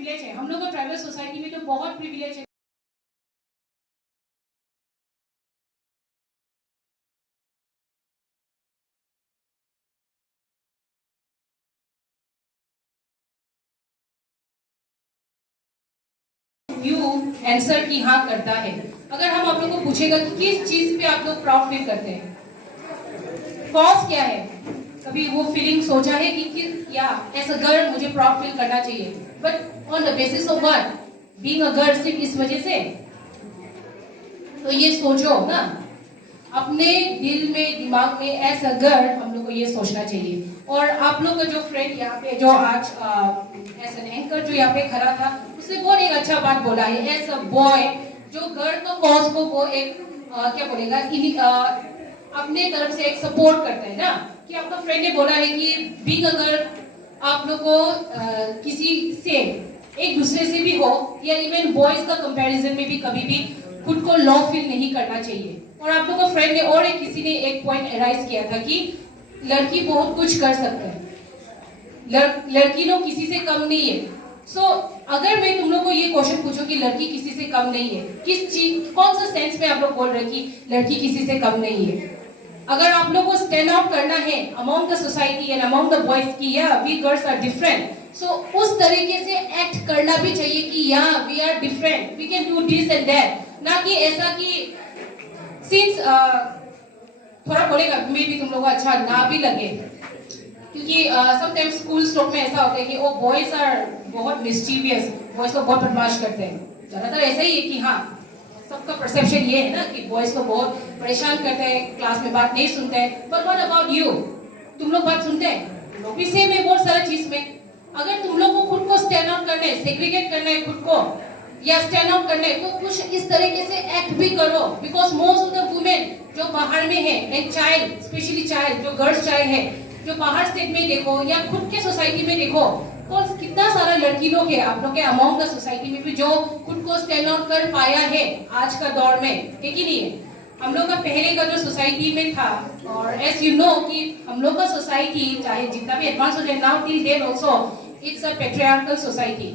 Privilege है, हम लोग को ट्राइबल सोसाइटी में तो बहुत प्रिविलेज है। यू आंसर की हाँ करता है। अगर हम आप लोग को पूछेगा कि किस चीज पे आप लोग प्राउड फील करते हैं, कॉज क्या है, कभी वो फीलिंग सोचा है कि या एज अ गर्ल मुझे प्राउड फील करना चाहिए, but on the basis of what, being a girl, सिर्फ इस वजह से? तो ये सोचो ना, अपने दिल में दिमाग में एज अ गर्ल हम लोग को ये सोचना चाहिए। और आप लोग का जो फ्रेंड यहाँ पे जो आज एज एन एंकर जो यहाँ पे खड़ा था, उसने बहुत एक अच्छा बात बोला है। एज अ बॉय जो गर्ल का कॉज को वो एक क्या बोलेगा, अपने तरफ से एक सपोर्ट करता है ना, कि आपका फ्रेंड ने बोला है कि बीइंग अ गर्ल आप लोग को किसी से एक दूसरे से भी हो या इवन बॉयज का कंपैरिजन में भी कभी भी खुद को लो फील नहीं करना चाहिए। और आप लोग का फ्रेंड ने और किसी ने एक पॉइंट एराइज किया था कि लड़की बहुत कुछ कर सकते हैं, लड़की लोग किसी से कम नहीं है। सो अगर मैं तुम लोग को ये क्वेश्चन पूछूं कि लड़की किसी से कम नहीं है, किस चीज, कौन सा सेंस में आप लोग बोल रहे हैं कि लड़की किसी से कम नहीं है? अगर आप लोग को स्टैंड आउट करना है among the society and among the boys की yeah we girls are different, so उस तरीके से एक्ट करना भी चाहिए कि yeah we are different, we can do this and that, ना कि ऐसा कि सिंस थोड़ा बोलेगा मे भी तुम लोग को अच्छा ना भी लगे, क्योंकि समटाइम्स स्कूल स्टॉक में ऐसा होता है कि वो बॉयज आर बहुत मिस्चीवियस, बॉयज को बहुत बदमाश करते हैं। ज्यादातर ऐसा ही है कि हाँ, सबका परसेप्शन ये है ना कि बॉयज को बहुत परेशान करते हैं, क्लास में बात नहीं सुनते हैं। बट व्हाट अबाउट यू, तुम लोग बात सुनते हैं? तुम लोग भी सेम है बहुत सारा चीज में। अगर तुम लोग को खुद को स्टैंड आउट करना है, सेग्रीगेट करना है खुद को या स्टैंड आउट करना है, तो कुछ इस तरीके से एक्ट भी करो। Because most of the women जो बाहर में है एंड चाइल्ड, स्पेशली चाइल्ड जो गर्ल्स चाइल्ड है, जो बाहर स्टेट में देखो या खुद के सोसाइटी में देखो, तो कितना सारा लड़की लोग है आप लोग के अमॉन्ग द सोसाइटी में भी जो खुद को स्टैंड आउट कर पाया है आज का दौर में, है कि नहीं है? हम लोग का पहले का जो सोसाइटी में था, और एज यू नो कि हम लोग का सोसाइटी चाहे जितना भी एडवांस हो जाए, now till then also it's a patriarchal society,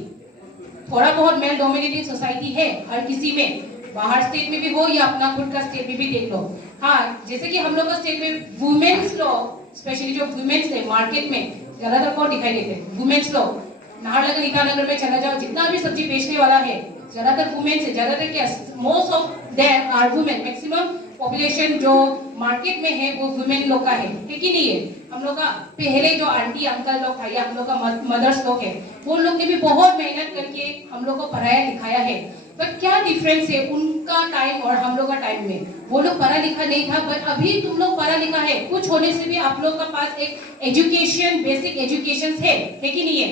थोड़ा बहुत मेल डोमिनेटिंग सोसाइटी है हर किसी में, बाहर स्टेट में भी हो या अपना खुद का स्टेट में भी देख लो। हाँ, जैसे कि हम लोग का स्टेट में वुमेन्स लोग, स्पेशली जो वुमेन्स है मार्केट में ज्यादातर कौन दिखाई देते हैं? वुमेन्स लोग। नाहरलगुन ईटानगर में चला जाओ, जितना भी सब्जी बेचने वाला है ज्यादातर वुमेन्स है। ज्यादातर क्या, most of them are women. Maximum population जो मार्केट में है वो वुमेन लोग का है कि नहीं है? हम लोग का पहले जो आंटी अंकल लोग था या हम लोग का मदर्स लोग है, वो लोग ने भी बहुत मेहनत करके हम लोग को पढ़ाया लिखाया है। बट क्या डिफरेंस है उनका टाइम और हम लोग का टाइम में? वो लोग पढ़ा लिखा नहीं था, बट अभी तुम लोग पढ़ा लिखा है, कुछ होने से भी आप लोग का पास एक एजुकेशन, बेसिक एजुकेशन है कि नहीं है?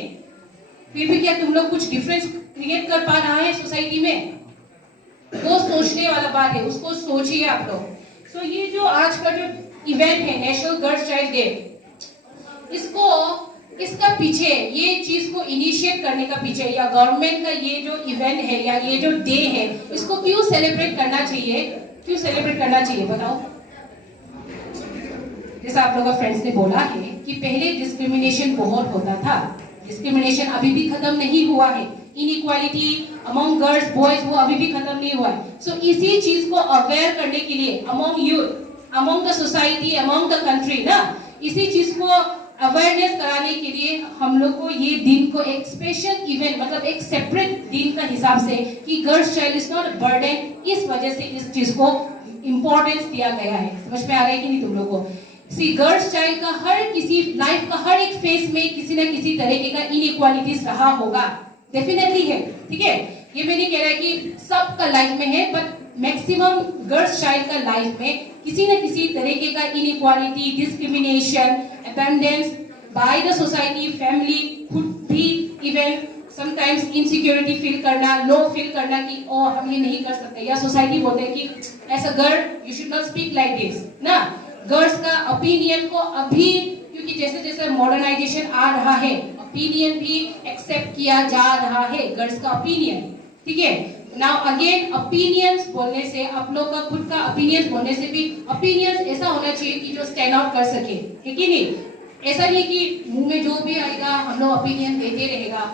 फिर भी क्या तुम लोग कुछ डिफरेंस क्रिएट कर पा रहा है सोसाइटी में? वो सोचने वाला बात है, उसको सोचिए आप लोग। सो ये जो आज का जो इवेंट है नेशनल गर्ल्स चाइल्ड डे, इसका पीछे, ये चीज को इनिशिएट करने का पीछे या गवर्नमेंट का ये जो इवेंट है या ये जो डे है, इसको क्यों सेलिब्रेट करना चाहिए? क्यों सेलिब्रेट करना चाहिए बताओ? जैसा आप लोगों का फ्रेंड्स ने बोला है कि पहले डिस्क्रिमिनेशन बहुत होता था, डिस्क्रिमिनेशन अभी भी खत्म नहीं हुआ है, इनइक्वालिटी अमंग गर्ल्स बॉयज वो अभी भी खत्म नहीं हुआ है। सो इसी चीज को अवेयर करने के लिए among youth, among the society, among the country ना, इसी चीज को अवेयरनेस कराने के लिए हम लोग को ये दिन को एक स्पेशल इवेंट, मतलब एक सेपरेट दिन का हिसाब से कि girls child is not burden, इस वजह से इस चीज को इंपॉर्टेंस दिया गया है। समझ में आ रहा है कि नहीं तुम लोग को? सी गर्ल्स चाइल्ड का हर किसी लाइफ का हर एक फेज में किसी न किसी तरीके का इनइक्वालिटीज रहा होगा, डेफिनेटली है, ठीक है? ये मैं नहीं कह रहा कि सबका लाइफ में है, बट मैक्सिमम गर्ल्स चाइल्ड का लाइफ में किसी न किसी तरीके का inequality, discrimination, abandons by the society, family, खुद भी इवन समटाइम्स इनसिक्योरिटी फील करना, लो फील करना कि ओ हम ये नहीं कर सकते, या सोसाइटी बोलते हैं कि as a girl you should not speak like this ना। गर्ल्स का ओपिनियन को अभी, क्योंकि जैसे जैसे मॉडर्नाइजेशन आ रहा है, ओपिनियन भी एक्सेप्ट किया जा रहा है, गर्ल्स का ओपिनियन, ठीक है? नाउ अगेन ओपिनियंस बोलने से, आप लोग का खुद का ओपिनियंस बोलने से भी ओपिनियंस ऐसा होना चाहिए कि जो स्टैंड आउट कर सके, है कि नहीं? ऐसा नहीं कि मुंह में जो भी आएगा हम लोग ओपिनियन देते रहेगा,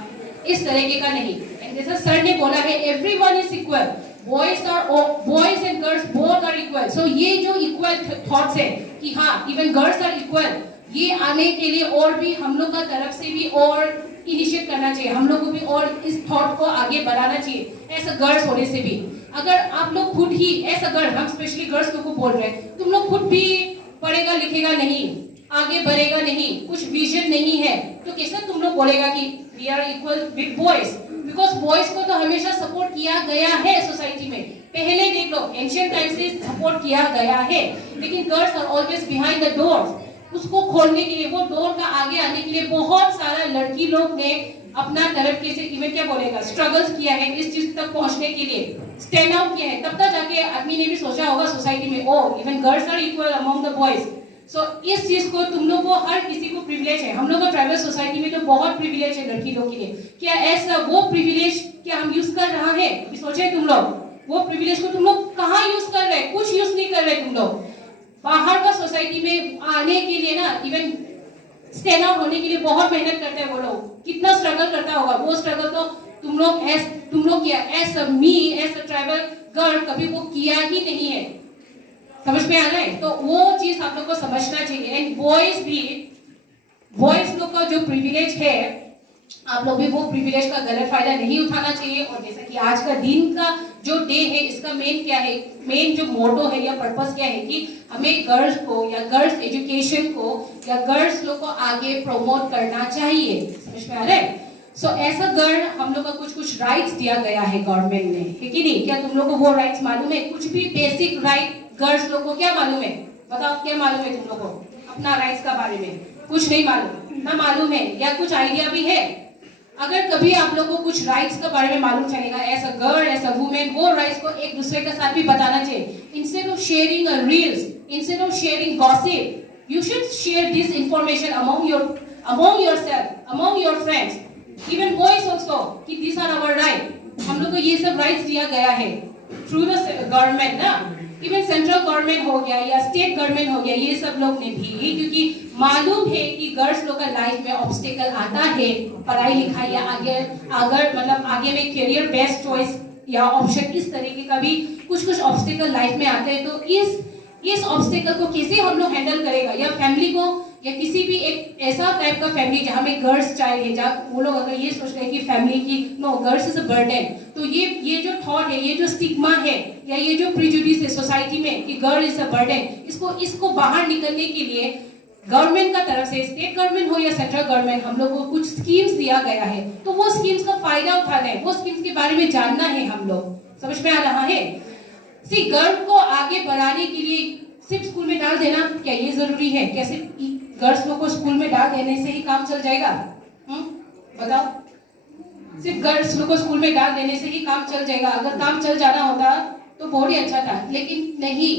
इस तरीके का नहीं। जैसा सर ने बोला है everyone is equal, boys and girls both are equal. So ये जो इक्वल थॉट्स है कि हाँ इवन गर्ल्स आर इक्वल, ये आने के लिए और भी हम लोग का तरफ से भी और इनिशिएट करना चाहिए, हम लोग को भी और इस थॉट को आगे बढ़ाना चाहिए ऐसा गर्ल्स होने से भी। अगर आप लोग खुद ही ऐसा गर्ल, हम स्पेशली गर्ल्स लोग को बोल रहे हैं, तुम लोग खुद भी पढ़ेगा लिखेगा नहीं, आगे बढ़ेगा नहीं, कुछ विजन नहीं है, तो कैसे तुम लोग बोलेगा कि we are equal with boys? Because boys को तो हमेशा सपोर्ट किया गया है सोसाइटी में, पहले देख लो एंशिएंट टाइम से सपोर्ट किया गया है, लेकिन girls are always behind the doors. उसको खोलने के लिए, वो डोर का आगे आने के लिए बहुत सारा लड़की लोग ने अपना तरफ से इवन क्या बोलेगा स्ट्रगल्स किया है इस चीज तक पहुंचने के लिए, स्टैंड आउट किया है। तब तक जाके आदमी ने भी सोचा होगा सोसाइटी में, oh even girls are equal among the boys. So इस चीज को तुम लोग को, हर किसी को प्रिविलेज है, हम लोग का ट्राइबल सोसाइटी में तो बहुत प्रिविलेज है लड़की लोग के लिए। क्या ऐसा वो प्रिविलेज क्या हम यूज कर रहा है? सोचे तुम लोग वो प्रिविलेज को तुम लोग कहाँ यूज कर रहे हैं? कुछ यूज नहीं कर रहे तुम लोग। बाहर का सोसाइटी में आने के लिए ना, इवन स्टैंड आउट होने के लिए बहुत मेहनत करते हैं वो लोग, कितना स्ट्रगल करता होगा। वो स्ट्रगल तो तुम लोग किया, as a me as a tribal girl कभी वो किया ही नहीं है। समझ में आ रहा है? तो वो चीज आप लोग को समझना चाहिए। एंड बॉयज भी, बॉयज लोग का जो प्रिविलेज है, आप लोग भी वो प्रिविलेज का गलत फायदा नहीं उठाना चाहिए। और जैसा कि आज का दिन का जो डे है, इसका मेन क्या है, मेन जो मोटो है या पर्पस क्या है कि हमें गर्ल्स को या गर्ल्स एजुकेशन को या गर्ल्स लोग को आगे प्रमोट करना चाहिए। समझ में आ रहा है? सो ऐसा गर्ल हम लोग का कुछ राइट्स दिया गया है गवर्नमेंट ने, है कि नहीं? क्या तुम लोग को वो राइट्स मालूम है? कुछ भी बेसिक राइट गर्ल्स लोग को क्या मालूम है? बताओ क्या मालूम है तुम लोग को अपना राइट्स का बारे में? कुछ नहीं मालूम ना, मालूम है या कुछ आइडिया भी है? अगर कभी आप लोगों को कुछ राइट्स के बारे में मालूम चलेगा, as a girl as a women, वो राइट्स को एक दूसरे के साथ भी बताना चाहिए। Instead of sharing a reels, instead of sharing gossip, you should share this information among yourself, among your friends, even boys also, कि these are our right। हम लोग को ये सब राइट्स दिया गया है थ्रू द गवर्नमेंट ना, इवन सेंट्रल गवर्नमेंट हो गया या स्टेट गवर्नमेंट हो गया, ये सब लोग ने भी, क्योंकि मालूम है कि गर्ल्स लोग का लाइफ में ऑब्स्टेकल आता है, पढ़ाई लिखाई या आगे अगर मतलब आगे में करियर बेस्ट चॉइस या ऑप्शन, इस तरीके का भी कुछ ऑब्स्टेकल लाइफ में आते हैं। तो इस ऑब्स्टेकल को कैसे हम लोग हैंडल करेगा, या फैमिली को, या किसी भी एक ऐसा टाइप का फैमिली जहाँ में गर्ल्स चाइल्ड है, जहाँ वो लोग अगर ये सोच रहे हैं कि फैमिली की no girls is a burden, तो ये जो थॉट है, ये जो स्टिग्मा है या ये जो प्रिजुडिस है सोसाइटी में कि गर्ल इज अ बर्डन, इसको बाहर निकलने के लिए गवर्नमेंट का तरफ से, स्टेट गवर्नमेंट हो या सेंट्रल गवर्नमेंट, हम लोग को कुछ स्कीम्स दिया गया है। तो वो स्कीम्स का फायदा उठाना है, वो स्कीम्स के बारे में जानना है हम लोग। समझ में आ रहा है? सी गर्ल को आगे बढ़ाने के लिए सिर्फ स्कूल में डाल देना क्या ये जरूरी है? कैसे गर्ल्स लोग को स्कूल में डाल देने से ही काम चल जाएगा? बताओ, सिर्फ गर्ल्स लोग को स्कूल में डाल देने से ही काम चल जाएगा? अगर काम चल जाना होता तो बहुत ही अच्छा था, लेकिन नहीं।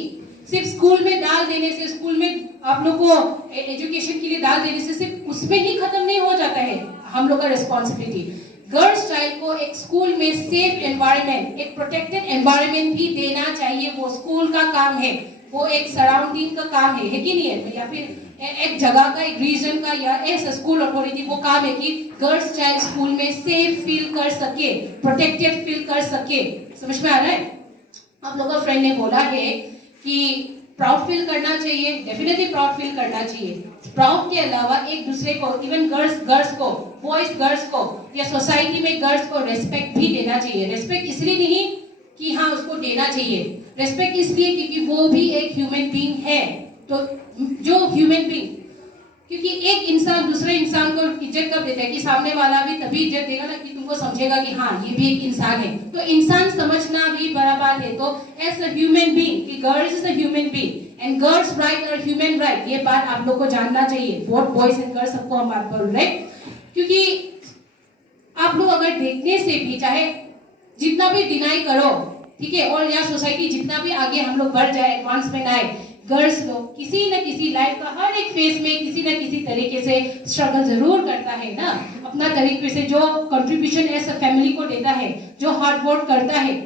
सिर्फ स्कूल में डाल देने से, स्कूल में आप लोग को एजुकेशन के लिए डाल देने से सिर्फ उसमें ही खत्म नहीं हो जाता है हम लोग का रिस्पॉन्सिबिलिटी। गर्ल्स चाइल्ड को एक स्कूल में सेफ एनवायरनमेंट, एक प्रोटेक्टेड एनवायरनमेंट भी देना चाहिए। वो स्कूल का काम है, वो एक सराउंडिंग का काम है कि नहीं है? या फिर एक जगह का, एक रीजन का या एज स्कूल अथॉरिटी वो काम है कि गर्ल्स चाइल्ड स्कूल में सेफ फील कर सके, प्रोटेक्टेड फील कर सके। समझ में आ रहा है? आप लोगों का फ्रेंड ने बोला है कि प्राउड फील करना चाहिए, डेफिनेटली प्राउड फील करना चाहिए। प्राउड के अलावा एक दूसरे को, इवन गर्ल्स को, बॉयज गर्ल्स को या सोसाइटी में गर्ल्स को रेस्पेक्ट भी देना चाहिए। रेस्पेक्ट इसलिए नहीं कि हाँ उसको देना चाहिए, रेस्पेक्ट इसलिए क्योंकि वो भी एक ह्यूमन बीइंग है। तो जो ह्यूमन बीइंग, क्योंकि एक इंसान दूसरे इंसान को इज्जत कब देता है कि सामने वाला भी तभी इज्जत देगा ना कि तुमको समझेगा कि हाँ ये भी एक इंसान है। तो इंसान समझना भी बराबर है। तो एज अ ह्यूमन बीइंग, कि girls is a human being and girls right और ह्यूमन राइट, ये बात आप लोग को जानना चाहिए। बोथ बॉयज एंड गर्ल्स सबको हम बात बोल रहे हैं, क्योंकि आप लोग अगर देखने से भी, चाहे जितना भी डिनाई करो, ठीक है, और या सोसाइटी जितना भी आगे हम लोग बढ़ जाए, एडवांसमेंट आए, गर्ल्स लोग किसी न किसी लाइफ का हर एक फेज में किसी न किसी तरीके से स्ट्रगल जरूर करता है ना, अपना तरीके से जो कंट्रीब्यूशन एज अ फैमिली को देता है, जो हार्ड वर्क करता है।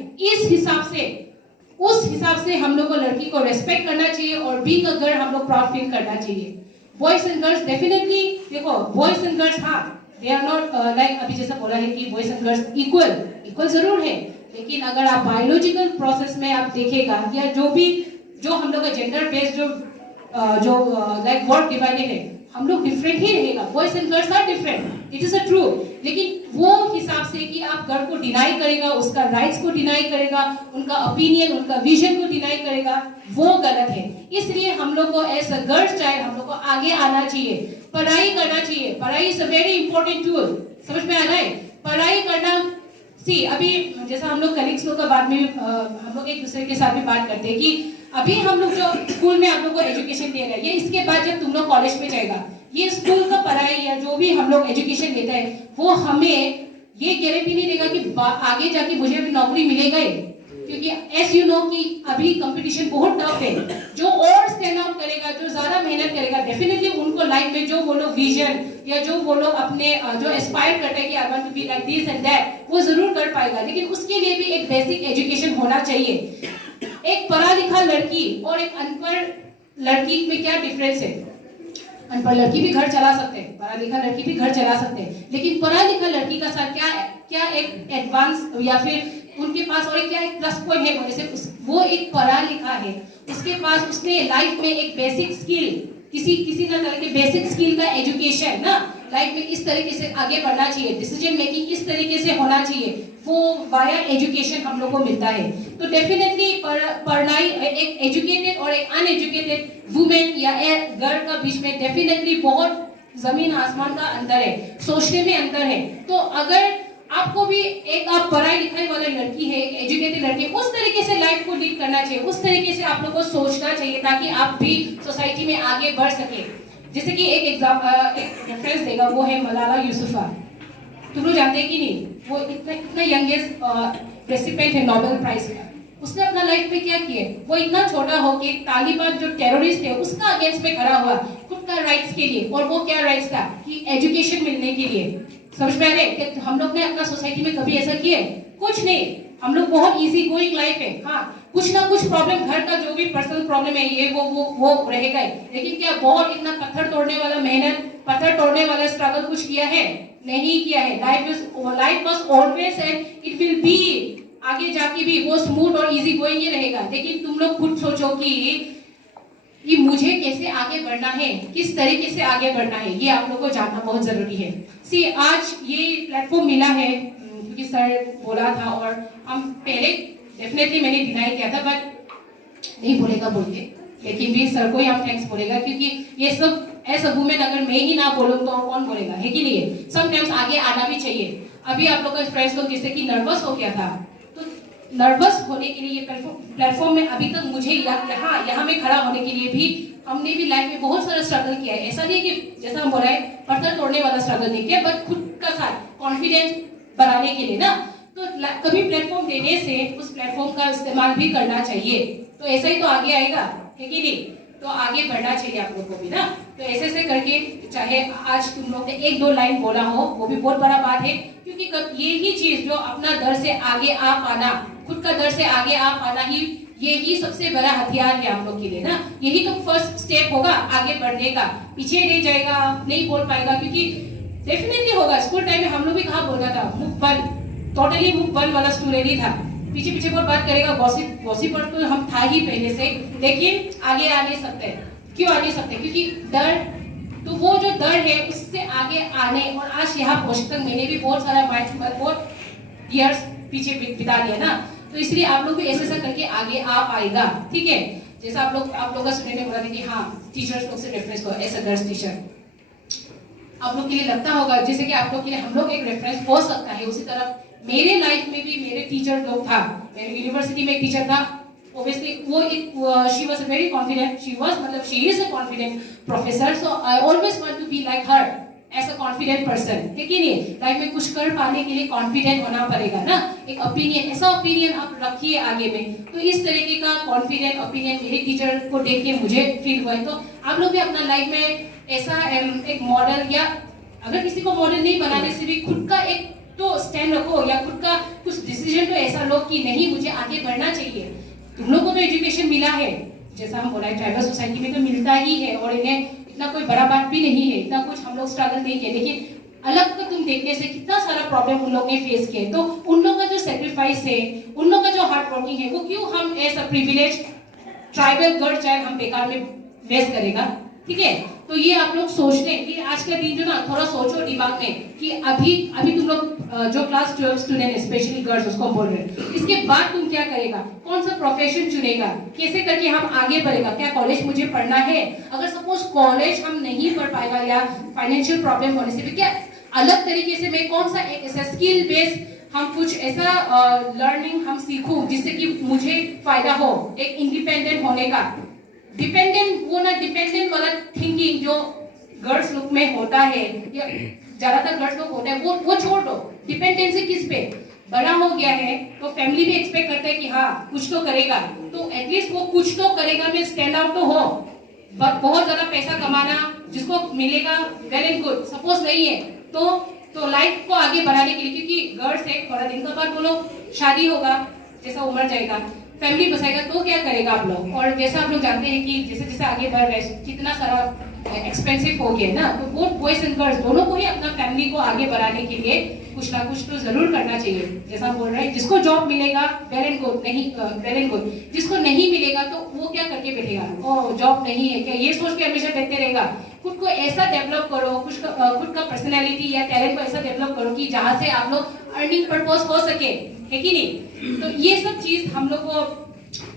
उस हिसाब से हम लोग को लड़की को रेस्पेक्ट करना चाहिए और बीइंग अ गर्ल हम लोग प्राउड फील करना चाहिए। बॉयज एंड गर्ल्स डेफिनेटली, देखो बॉयज एंड गर्ल्स हाँ दे आर नॉट लाइक अभी जैसा बोला है कि बॉयज एंड गर्ल्स इक्वल जरूर है, लेकिन अगर आप बायोलॉजिकल प्रोसेस में आप देखेगा या जो हम लोग का जेंडर बेस्ड जो लाइक वर्क डिवाइडेड है, हम लोग डिफरेंट ही रहेगा। Boys and girls are different, it is a true, लेकिन वो हिसाब से कि आप गर्ल को डिनाई करेगा, उसका राइट्स को डिनाई करेगा, उनका ओपिनियन, उनका विजन को डिनाई करेगा, वो गलत है। इसलिए हम लोग को एज अ गर्ल्स चाइल्ड हम लोग को आगे आना चाहिए, पढ़ाई करना चाहिए। पढ़ाई is a very important tool, समझ में आ रहा है? पढ़ाई करना सी अभी जैसा हम लोग कलीग्स लोग का बाद में हम लोग एक दूसरे के साथ भी बात करते हैं कि अभी हम लोग जो स्कूल में आप लोग को एजुकेशन दिया गया, ये इसके बाद जब तुम लोग कॉलेज में जाएगा, ये स्कूल का पढ़ाई या जो भी हम लोग एजुकेशन लेते हैं वो हमें ये गारंटी नहीं देगा कि आगे जाके मुझे भी नौकरी मिलेगा ही, क्योंकि एस यू नो कि अभी कंपटीशन बहुत टफ है। जो और स्टैंड आउट करेगा, जो ज्यादा मेहनत करेगा, डेफिनेटली उनको लाइफ में जो वो लोग विजन या जो वो लोग अपने जो एस्पायर करते हैं कि I want to be like this and that, वो जरूर कर पाएगा, लेकिन उसके लिए भी एक बेसिक एजुकेशन होना चाहिए। एक पढ़ा लिखा लड़की और एक अनपढ़ लड़की में क्या डिफरेंस है? अनपढ़ लड़की भी घर चला सकते हैं, पढ़ा लिखा लड़की भी घर चला सकते हैं, लेकिन पढ़ा लिखा लड़की का साथ क्या एक एडवांस या फिर उनके पास और क्या एक प्लस पॉइंट है, जैसे वो एक पढ़ा लिखा है, उसके पास उसने लाइफ में एक बेसिक स्किल, किसी ना तरह के बेसिक स्किल का एजुकेशन ना, लाइफ में इस तरीके से आगे बढ़ना चाहिए, डिसीजन मेकिंग इस तरीके से होना चाहिए, वो वाया एजुकेशन हम लोग को मिलता है। तो डेफिनेटली पढ़ाई एक एजुकेटेड और एक अनएजुकेटेड वुमेन या गर्ल का बीच में डेफिनेटली बहुत जमीन आसमान का अंतर है, सोचने में अंतर है। तो अगर आपको भी एक आप पढ़ाई लिखाई वाली लड़की है, एक एजुकेटेड लड़की है, उस तरीके से लाइफ को लीड करना चाहिए, उस तरीके से आप लोग को सोचना चाहिए ताकि आप भी सोसाइटी में आगे बढ़ सके। जैसे कि एक रेफरेंस देगा, वो है मलाला यूसुफजई। तुम लोग जानते हैं कि नहीं, वो इतना यंगेस्ट रेसिपेंट है नोबेल प्राइज का। उसने अपना लाइफ में क्या किया? वो इतना छोटा हो कि तालिबान जो टेररिस्ट है उसका अगेंस्ट में खड़ा हुआ खुद का राइट्स के लिए, और वो क्या राइट्स था कि एजुकेशन मिलने के लिए। समझ में आ रहे कि हम लोग ने अपना सोसाइटी में कभी ऐसा किया? कुछ नहीं, हम लोग बहुत इजी गोइंग लाइफ है। हाँ, कुछ ना कुछ प्रॉब्लम, घर का जो भी पर्सनल प्रॉब्लम है ये वो रहेगा ही, लेकिन क्या बहुत इतना पत्थर तोड़ने वाला मेहनत, पत्थर तोड़ने वाला स्ट्रगल कुछ किया है? नहीं किया है। Life was always and it will be, आगे जाके भी वो स्मूथ और इजी गोइंग ही रहेगा। लेकिन तुम लोग खुद सोचो कि मुझे कैसे आगे बढ़ना है, किस तरीके से आगे बढ़ना है, ये आप लोग को जानना बहुत जरूरी है। सी आज ये प्लेटफॉर्म मिला है क्योंकि सर बोला था, और हम पहले डेफिनेटली मैंने डिनाई किया था, बट नहीं बोलेगा बोलते, लेकिन भी सर को ही हम थैंक्स बोलेगा, क्योंकि ये सब ऐसा वुमेन अगर मैं ही ना बोलूँ तो कौन बोलेगा, है कि नहीं? समटाइम्स आगे आना भी चाहिए। अभी आप लोग का फ्रेंड्स लोग जैसे कि नर्वस हो गया था, तो नर्वस होने के लिए ये प्लेटफॉर्म में अभी तक मुझे यहाँ में खड़ा होने के लिए भी हमने भी लाइफ में बहुत सारा स्ट्रगल किया है। ऐसा नहीं कि जैसा हम बोल रहे हैं पत्थर तोड़ने वाला स्ट्रगल नहीं किया, बट खुद का साथ कॉन्फिडेंस बढ़ाने के लिए ना, तो कभी प्लेटफॉर्म देने से उस प्लेटफॉर्म का इस्तेमाल भी करना चाहिए, तो ऐसा ही तो आगे आएगा, है कि नहीं? तो आगे बढ़ना चाहिए आप लोग को भी ना। तो ऐसे करके, चाहे आज तुम लोग ने एक दो लाइन बोला हो वो भी बहुत बड़ा बात है, क्योंकि ये ही चीज जो अपना डर से आगे आ पाना, खुद का डर से आगे आ पाना ही, यही सबसे बड़ा हथियार है आप लोग के लिए ना। यही तो फर्स्ट स्टेप होगा आगे बढ़ने का। पीछे नहीं जाएगा, नहीं बोल पाएगा, क्योंकि डेफिनेटली होगा। स्कूल टाइम में हम लोग भी कहाँ बोलता था, मुख बंद, टोटली मुख बंद वाला स्टूडेंट ही था, पीछे पीछे बहुत बात करेगा, गॉसिपर तो हम था ही पहले से, लेकिन आगे आ नहीं सकते। क्यों आ नहीं सकते? क्योंकि डर, तो वो जो डर है उससे आगे आने, और आज यहाँ पहुंच तक मैंने भी बहुत सारा बहुत ईयर्स पीछे बिता दिया ना, तो इसलिए आप लोग भी ऐसा करके आगे आ पाएगा, ठीक है? जैसा आप लोग का स्टूडेंट ने बोला था कि हाँ टीचर्स लोग से रेफरेंस हो, ऐसा गर्ल्स टीचर आप लोग के लिए लगता होगा जैसे कि आप लोग के लिए हम लोग एक रेफरेंस हो सकता है, उसी तरह मेरे लाइफ में भी मेरे टीचर लोग था। मेरे यूनिवर्सिटी में एक टीचर था, obviously she was a very confident, she is a confident professor, so I always want to be like her as a confident person, है कि नहीं? लाइफ में कुछ कर पाने के लिए कॉन्फिडेंट होना पड़ेगा ना, एक ओपिनियन, ऐसा ओपिनियन आप रखिए आगे में। तो इस तरीके का कॉन्फिडेंट ओपिनियन मेरे टीचर को देख के मुझे फील हुआ है। तो आप लोग भी अपना लाइफ में ऐसा एक मॉडल, या अगर किसी को मॉडल नहीं बनाने से भी खुद का एक तो स्टैंड रखो, या खुद का कुछ डिसीजन तो ऐसा लो कि नहीं मुझे आगे बढ़ना चाहिए। तुम लोगों को तो एजुकेशन मिला है, जैसा हम बोला है ट्राइबल सोसाइटी में तो मिलता ही है, और इन्हें इतना कोई बड़ा बात भी नहीं है, इतना कुछ हम लोग स्ट्रगल नहीं किए, लेकिन अलग का तुम देखने से कितना सारा प्रॉब्लम उन लोग ने फेस किए, तो उन लोग का जो सेक्रीफाइस है, उन लोग का जो हार्ड वर्किंग है, वो क्यों हम as a privilege tribal girl child हम बेकार में वेस्ट करेगा। ठीक है, तो ये आप लोग सोच लें कि आज का दिन जो ना थोड़ा सोचो दिमाग में कि अभी तुम लोग जो क्लास 12 स्टूडेंट स्पेशली गर्ल्स उसको बोल रहे हैं, इसके बाद तुम क्या करेगा, कौन सा प्रोफेशन चुनेगा, कैसे करके हम आगे बढ़ेगा, क्या कॉलेज मुझे पढ़ना है, अगर सपोज कॉलेज हम नहीं पढ़ पाएगा या फाइनेंशियल प्रॉब्लम होने से भी क्या अलग तरीके से मैं कौन सा एक ऐसा स्किल बेस्ड हम कुछ ऐसा लर्निंग हम सीखूं जिससे कि मुझे फायदा हो, एक इंडिपेंडेंट होने का। डिपेंडेंट वो ना डिपेंडेंट वाला थिंकिंग जो गर्ल्स लोग में होता है या ज्यादातर गर्ल्स लोग होता है, वो छोड़ दो। डिपेंडेंसी किस पे, बड़ा हो गया है तो फैमिली भी एक्सपेक्ट करता है कि हाँ कुछ तो करेगा, तो एटलीस्ट वो कुछ तो करेगा में स्टैंड आउट तो हो। बहुत ज्यादा पैसा कमाना जिसको मिलेगा वेल एंड गुड, सपोज नहीं है तो लाइफ को आगे बढ़ाने के लिए, क्योंकि गर्ल्स है थोड़ा दिन का बाद बोलो शादी होगा, जैसा उम्र जाएगा फैमिली बसाएगा तो क्या करेगा आप लोग। और जैसा आप लोग जानते हैं कि जैसे जैसे आगे बढ़ रहे कितना सारा एक्सपेंसिव हो गया ना, तो बोथ बॉयज एंड गर्ल्स दोनों को ही अपना फैमिली को आगे बढ़ाने के लिए कुछ ना कुछ तो जरूर करना चाहिए। जैसा हम बोल रहे हैं जिसको जॉब मिलेगा वेल एंड गुड, नहीं वेल एंड गुड, जिसको नहीं मिलेगा तो वो क्या करके बैठेगा, ओ जॉब नहीं है क्या, ये सोच के हमेशा बैठते रहेगा। खुद को ऐसा डेवलप करो, खुद का पर्सनैलिटी या टैलेंट को ऐसा डेवलप करो कि जहाँ से आप लोग अर्निंग पर्पस हो सके, है कि नहीं। तो ये सब चीज हम लोग को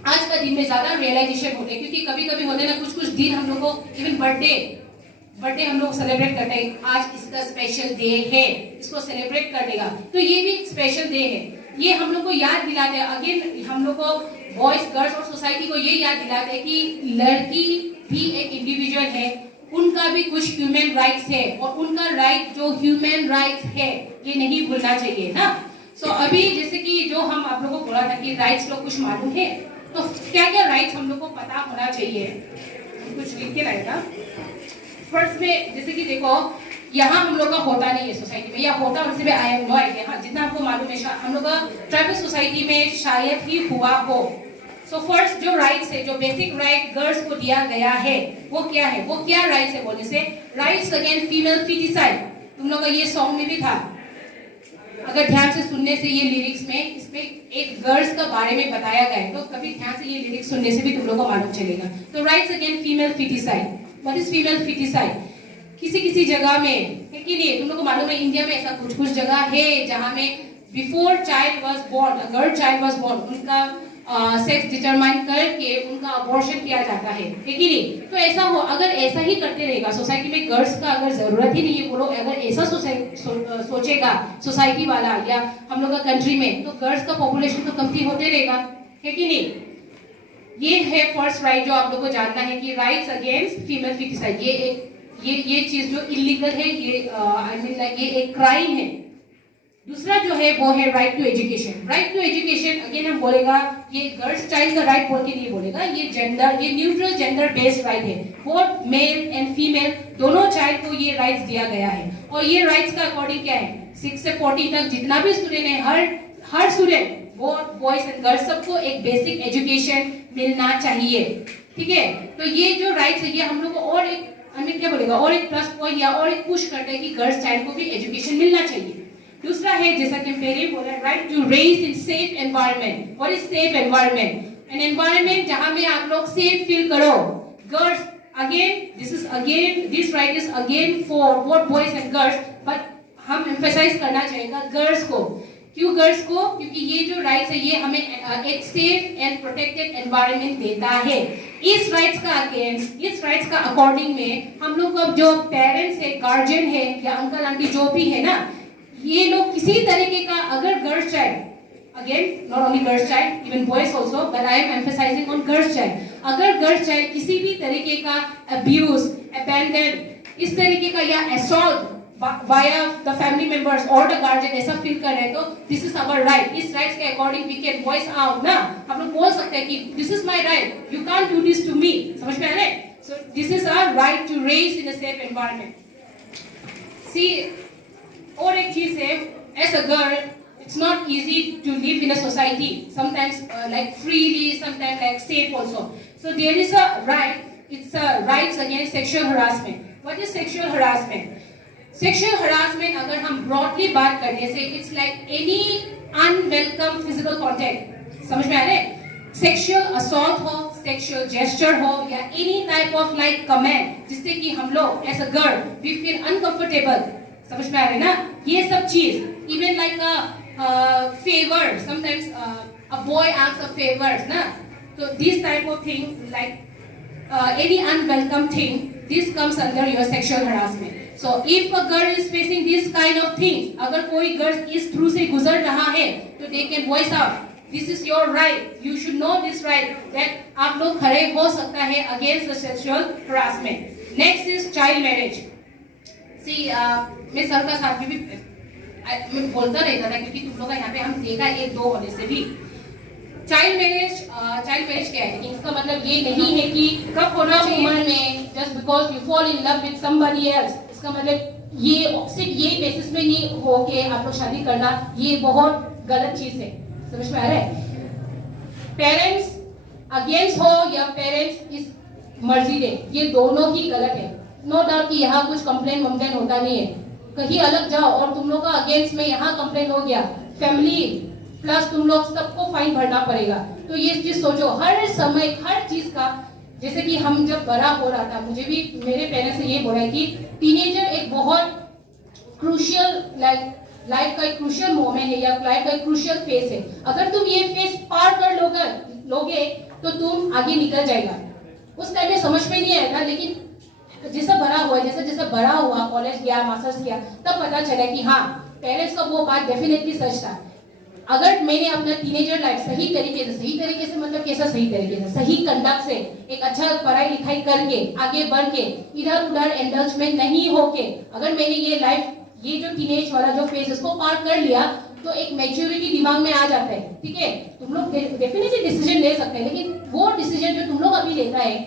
आज का दिन में ज्यादा रियलाइजेशन होते हैं, क्योंकि कभी कभी होते हैं ना कुछ दिन हम लोग को इवन बर्थडे हम लोग सेलिब्रेट करते हैं, आज इसका स्पेशल डे है, इसको सेलिब्रेट करने का, तो ये भी स्पेशल डे है। ये हम लोग को याद दिलाते हैं, अगेन हम लोग को बॉयज गर्ल्स और सोसाइटी को ये याद दिलाते हैं कि लड़की भी एक इंडिविजुअल है, उनका भी कुछ ह्यूमन राइट्स है, और उनका राइट जो ह्यूमन राइट्स है ये नहीं भूलना चाहिए ना। सो अभी जैसे कि जो हम आप लोगों को बोला था कि राइट्स लोग कुछ मालूम है, तो क्या क्या राइट्स हम लोग को पता होना चाहिए, कुछ लिख के लाएगा। फर्स्ट में जैसे कि देखो यहाँ हम लोग का होता नहीं है सोसाइटी में, या होता उनसे भी आई एम नो आइडिया, हाँ जितना आपको मालूम है हम लोग का ट्राइबल सोसाइटी में शायद ही हुआ हो। सो फर्स्ट जो राइट्स है, जो बेसिक राइट गर्ल्स को दिया गया है वो क्या है, वो क्या राइट्स है बोलने से, राइट्स अगेंस्ट फीमेल फिटिसाइड। तुम लोग का ये सॉन्ग में भी था, अगर ध्यान से सुनने से ये लिरिक्स में इसमें एक गर्ल्स का बारे में बताया गया है, तो कभी ध्यान से ये लिरिक्स सुनने से भी तुम लोग को मालूम चलेगा। तो rights against female foeticide, what is female foeticide, किसी जगह में है कि नहीं, तुम लोग को मालूम है इंडिया में ऐसा कुछ जगह है जहाँ में before child was born, girl child was born, उनका सेक्स डिटरमाइन करके उनका अबॉर्शन किया जाता है कि नहीं। तो ऐसा हो, अगर ऐसा ही करते रहेगा सोसाइटी में, गर्ल्स का अगर जरूरत ही नहीं है, बोलो अगर ऐसा सोचेगा सोसाइटी वाला या हम लोग का कंट्री में, तो गर्ल्स का पॉपुलेशन तो कमती होते रहेगा, है कि नहीं। ये है फर्स्ट राइट जो आप लोग को जानना है कि राइट्स अगेंस्ट फीमेल फिटिसाइड, ये चीज जो इलीगल है, ये आई मीन लाइक ये एक क्राइम है। दूसरा जो है वो है right to education. Right to education again हम बोलेगा, ये गर्ल्स चाइल्ड का राइट बोल के नहीं बोलेगा, ये न्यूट्रल जेंडर बेस्ड राइट है, बोथ मेल एंड फीमेल दोनों चाइल्ड को ये राइट्स दिया गया है। और ये राइट्स का अकॉर्डिंग क्या है, 6 से 40 तक जितना भी स्टूडेंट है, हर student both boys and girls सबको एक बेसिक एजुकेशन मिलना चाहिए। ठीक है, तो ये जो राइट्स है ये हम लोग को और एक क्या बोलेगा, और एक प्लस पॉइंट या और एक पुश करता है कि गर्ल्स चाइल्ड को भी एजुकेशन मिलना चाहिए। दूसरा है जैसा कि पहले बोला, right to raise in safe environment. What is safe environment, an environment जहां में आप लोग सेफ फील करो। Girls again this right is again for both boys and girls, but हम एम्फेसाइज करना चाहिएगा गर्ल्स को। क्यों गर्ल्स को, क्योंकि ये जो राइट्स है ये हमें एक सेफ एंड प्रोटेक्टेड एनवायरनमेंट देता है। इस राइट्स का अकॉर्डिंग में हम लोग का जो पेरेंट्स है, गार्जियन है या अंकल आंटी जो भी है ना, ये लोग किसी तरीके का, अगर girls child, again not only girls child, even boys also, but I am emphasising on girls child, अगर गर्ल्स चाइल्ड किसी भी तरीके का अब्यूज, अबैंडन, इस तरीके का या assault via the family members or the guardian ऐसा फील कर रहे हैं, तो this is our right। इस राइट्स के according we can voice out ना, हम लोग बोल सकते हैं कि this is my right, you can't do this to me। समझ में आ रहा है? So this is our right to raise in a safe environment। See, और एक चीज है, as a girl it's not easy to live in a society, sometimes like freely, sometimes like safe also। So there is a right, it's a rights against sexual harassment। What is sexual harassment? Sexual harassment अगर हम broadly बात करने से it's like any unwelcome physical contact, समझ में आ रहा है? सेक्सुअल असॉल्ट हो, सेक्सुअल जेस्चर हो या any type of like comment जिससे कि हम लोग as a girl we feel uncomfortable, समझ में आ रहा है ना? ये सब चीज even like a favour, sometimes a boy asks a favours ना, तो this type of thing like any unwelcome thing, this comes under your sexual harassment. So if a girl is facing this kind of things, अगर कोई girl इस through से गुजर रहा है तो they can voice out. This is your right. You should know this right that आप लोग खड़े हो सकता है against the sexual harassment. Next is child marriage. See, मैं सर का साथ में भी मैं बोलता रहता था क्योंकि तुम लोग का यहाँ पे हम देखा एक दो होने से भी चाइल्ड मैरिज क्या है? इसका मतलब ये नहीं है कि कब होना उम्र में just because you fall in love with somebody else, इसका मतलब ये सिर्फ ये बेसिस में नहीं हो के आप लोग शादी करना, ये बहुत गलत चीज है, समझ में आ रहा है? पेरेंट्स अगेंस्ट हो या पेरेंट्स इस मर्जी दे, ये दोनों ही गलत है। नो डाउट कि यहाँ कुछ कंप्लेन वम्प्लेन होता नहीं है, कहीं अलग जाओ और तुम लोग का अगेंस्ट में यहाँ कंप्लेन हो गया, फैमिली प्लस तुम लोग सबको फाइन भरना पड़ेगा। तो ये चीज सोचो, हर समय हर चीज का, जैसे कि हम जब बड़ा हो रहा था, मुझे भी मेरे पेरेंट्स से ये बोला कि टीनेजर एक बहुत क्रूशियल लाइफ का एक क्रूशियल मोमेंट है या लाइफ का एक क्रूशियल फेस है। अगर तुम ये फेस पार कर लोगे तो तुम आगे निकल जाएगा। उस टाइम में समझ में नहीं आएगा, लेकिन जैसा बड़ा हुआ कॉलेज गया, मास्टर्स किया, तब पता चला कि हाँ पेरेंट्स का वो बात डेफिनेटली सच था। अगर मैंने अपना टीनेजर लाइफ सही तरीके से मतलब कैसा सही तरीके से, सही कंडक्ट से, एक अच्छा पढ़ाई लिखाई करके आगे बढ़ के इधर उधर इंडल्जमेंट नहीं होके, अगर मैंने ये लाइफ, ये जो टीनेज वाला जो फेज इसको पार कर लिया तो एक मैच्योरिटी दिमाग में आ जाता है। ठीक है, तुम लोग डेफिनेटली डिसीजन ले सकते हैं, लेकिन वो डिसीजन जो तुम लोग अभी लेता है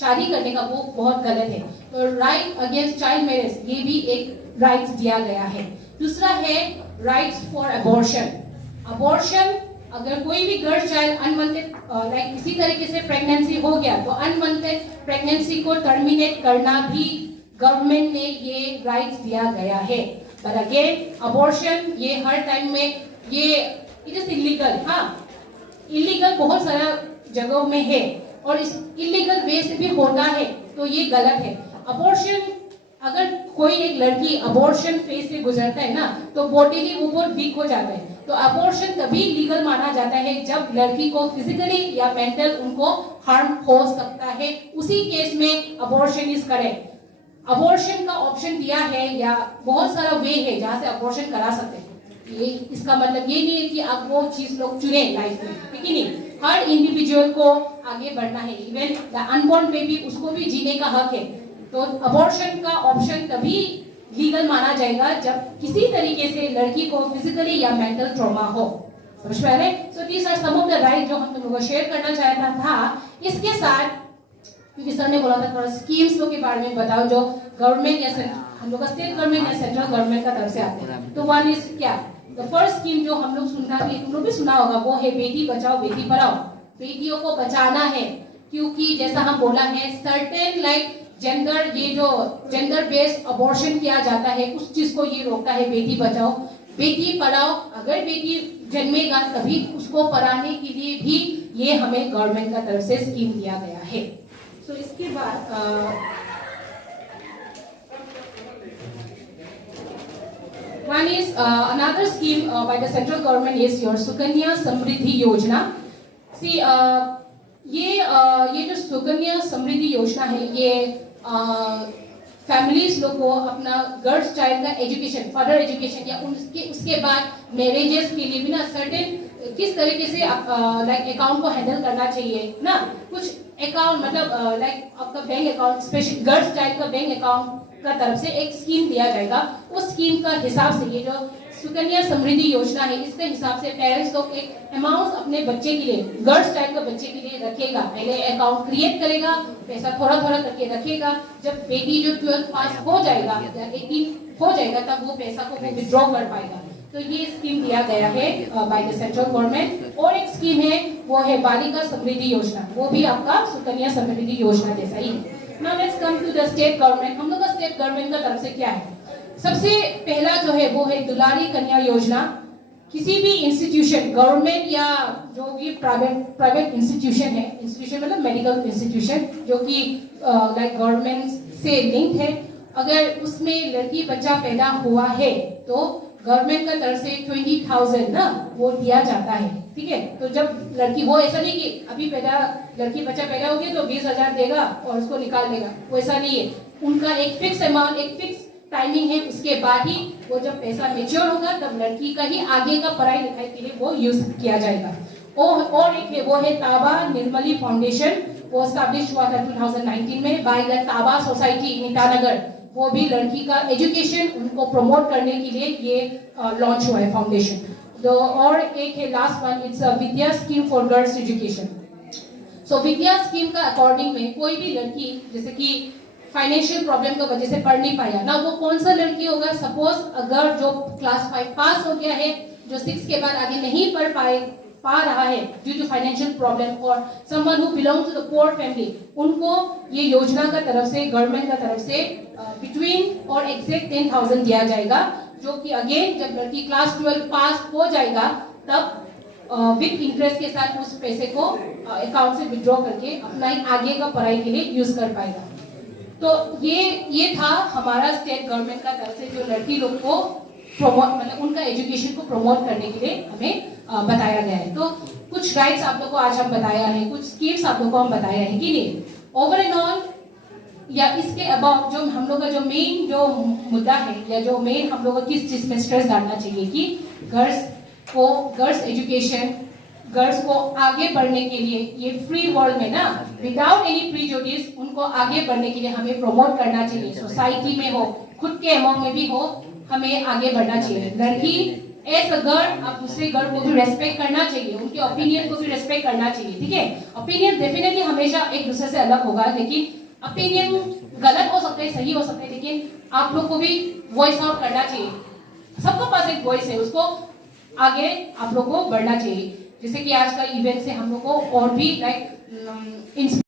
शादी करने का, वो बहुत गलत है। तो राइट अगेंस्ट चाइल्ड मैरिज, ये भी एक राइट्स दिया गया है। दूसरा है राइट्स फॉर अबॉर्शन। अबॉर्शन, अगर कोई भी गर्ल चाइल्ड अनवांटेड लाइक किसी तरीके से प्रेगनेंसी हो गया तो अनवांटेड प्रेगनेंसी को टर्मिनेट करना भी गवर्नमेंट ने ये राइट्स दिया गया है। बट अगेन अबॉर्शन ये हर टाइम में ये इट इज इलीगल। हाँ, इलीगल बहुत सारा जगहों में है और इस इलीगल वे से भी होता है, तो ये गलत है। अबॉर्शन, अगर कोई एक लड़की अबॉर्शन फेज से गुजरता है ना तो बॉडीली वो बहुत वीक हो जाता है। तो अबॉर्शन तभी लीगल माना जाता है जब लड़की को फिजिकली या मेंटल उनको हार्म हो सकता है, उसी केस में अबॉर्शन इज करेक्ट। अबॉर्शन का ऑप्शन दिया है या बहुत सारा वे है जहां से अबॉर्शन करा सकते हैं। ये इसका मतलब ये नहीं है कि आप वो चीज लोग चुने लाइफ में, ठीक है नहीं? हर इंडिविजुअल को आगे बढ़ना है, इवन द अनबॉर्न बेबी, उसको भी जीने का हक है। तो अबॉर्शन का ऑप्शन तभी लीगल माना जाएगा जब किसी तरीके से लड़की को फिजिकली या मेंटल ट्रॉमा हो, समझ में आ रहे? So these are some of the right जो हम तुम लोगों को शेयर करना चाहता था। इसके साथ क्योंकि सर ने बोला था थोड़ा स्कीम्स लोग के बारे में बताओ जो गवर्नमेंट या हम लोग का स्टेट गवर्नमेंट या सेंट्रल गवर्नमेंट का तरफ से आते हैं। तो वन इज क्या, द फर्स्ट स्कीम जो हम लोग सुनता भी, तुम लोग भी सुना होगा, वो है बेटी बचाओ बेटी पढ़ाओ। बेटियों को बचाना है क्योंकि जैसा हम बोला है सर्टेन लाइक जेंडर, ये जो जेंडर बेस्ड अबॉर्शन किया जाता है उस चीज को ये रोकता है। बेटी बचाओ बेटी पढ़ाओ, अगर बेटी जन्मेगा तभी उसको पढ़ाने के लिए भी ये हमें गवर्नमेंट का तरफ से स्कीम दिया गया है। तो इसके बाद one is another scheme by the central government is your Sukanya Samriddhi योजना। See, ये जो सुकन्या समृद्धि योजना है ये फैमिलीज लोग को अपना गर्ल्स चाइल्ड का एजुकेशन, फर्दर एजुकेशन या उसके बाद मैरिजेस के लिए भी ना सर्टेन किस तरीके से लाइक अकाउंट को हैंडल करना चाहिए ना, कुछ अकाउंट मतलब लाइक आपका bank account, special girls child का बैंक अकाउंट का तरफ से एक स्कीम दिया जाएगा। उस स्कीम का हिसाब से ये जो सुकन्या समृद्धि योजना है इसके हिसाब से पेरेंट्स लोग एक अमाउंट अपने बच्चे के लिए, गर्ल्स चाइल्ड का बच्चे के लिए रखेगा। पहले अकाउंट क्रिएट करेगा, पैसा थोड़ा थोड़ा करके रखेगा, जब बेटी जो 12th पास हो जाएगा या 18 हो जाएगा तब वो पैसा को वो विड्रॉ कर पाएगा। तो ये स्कीम दिया गया है बाय द सेंट्रल गवर्नमेंट। और एक स्कीम है वो है बालिका समृद्धि योजना, वो भी आपका सुकन्या समृद्धि योजना जैसा ही है। Now let's come to the state government. हम लोग का स्टेट गवर्नमेंट का तरफ से क्या है, सबसे पहला जो है वो है दुलारी कन्या योजना। किसी भी इंस्टीट्यूशन, गवर्नमेंट या जो भी प्राइवेट इंस्टीट्यूशन है, इंस्टीट्यूशन मतलब मेडिकल इंस्टीट्यूशन जो कि लाइक गवर्नमेंट से लिंक है, अगर उसमें लड़की बच्चा पैदा हुआ है तो गवर्नमेंट का तरफ से 20,000 ना वो दिया जाता है, ठीक है। तो जब लड़की, वो ऐसा नहीं कि अभी लड़की बच्चा पैदा हो गया तो 20,000 देगा और उसको निकाल देगा, वो ऐसा नहीं है। उनका एक फिक्स अमाउंट, एक फिक्स टाइमिंग है, उसके बाद ही वो जब पैसा मेच्योर होगा तब लड़की का ही आगे का पढ़ाई लिखाई के लिए वो यूज किया जाएगा। और एक है वो है ताबा निर्मली फाउंडेशन, वो स्टैब्लिश हुआ था 2019 में by the Taba society in Itanagar. वो भी लड़की का एजुकेशन उनको प्रमोट करने के लिए ये लॉन्च हुआ है फाउंडेशन। तो और एक है last one, it's a Vidya scheme for girls education. So Vidya scheme का अकॉर्डिंग में कोई भी लड़की जैसे कि फाइनेंशियल प्रॉब्लम की वजह से पढ़ नहीं पाया ना, वो कौन सा लड़की होगा, सपोज अगर जो क्लास 5 पास हो गया है, जो 6 के बाद आगे नहीं पढ़ पा रहा है ड्यू टू फाइनेंशियल प्रॉब्लम, और someone who belong to the poor family, उनको ये योजना का तरफ से, गवर्नमेंट का तरफ से बिटवीन और एग्जैक्ट 10,000 दिया जाएगा, जो कि अगेन जब लड़की क्लास 12 पास हो जाएगा तब विद इंटरेस्ट के साथ उस पैसे को अकाउंट से विड्रॉ करके अपना आगे का पढ़ाई के लिए यूज कर पाएगा। तो ये था हमारा स्टेट गवर्नमेंट का तरफ से जो लड़की लोग को प्रमोट, मतलब उनका एजुकेशन को प्रमोट करने के लिए हमें बताया गया है। तो कुछ राइट्स आप लोग को आज हम बताया है, कुछ स्कीम्स आप लोग को हम बताया है कि नहीं। ओवर एंड ऑल या इसके अबाउट जो हम लोग का जो मेन जो मुद्दा है या जो मेन हम लोग को किस चीज में स्ट्रेस डालना चाहिए कि गर्ल्स एजुकेशन, गर्ल्स को आगे बढ़ने के लिए ये फ्री वर्ल्ड में ना विदाउट एनी प्रीजुडिस उनको आगे बढ़ने के लिए हमें प्रमोट करना चाहिए। सोसाइटी में हो, खुद के अमाउंट में भी हो, हमें आगे बढ़ना चाहिए। लड़की एज अ गर्ल आप दूसरे गर्ल को भी रेस्पेक्ट करना चाहिए, उनके ओपिनियन को भी रेस्पेक्ट करना चाहिए, ठीक है। ओपिनियन डेफिनेटली हमेशा एक दूसरे से अलग होगा, लेकिन ओपिनियन गलत हो सकते हैं, सही हो सकते हैं, लेकिन आप लोग को भी वॉइस आउट करना चाहिए। सबके पास एक वॉइस है, उसको आगे आप लोग को बढ़ना चाहिए। जैसे कि आज का इवेंट से हम लोग को और भी लाइक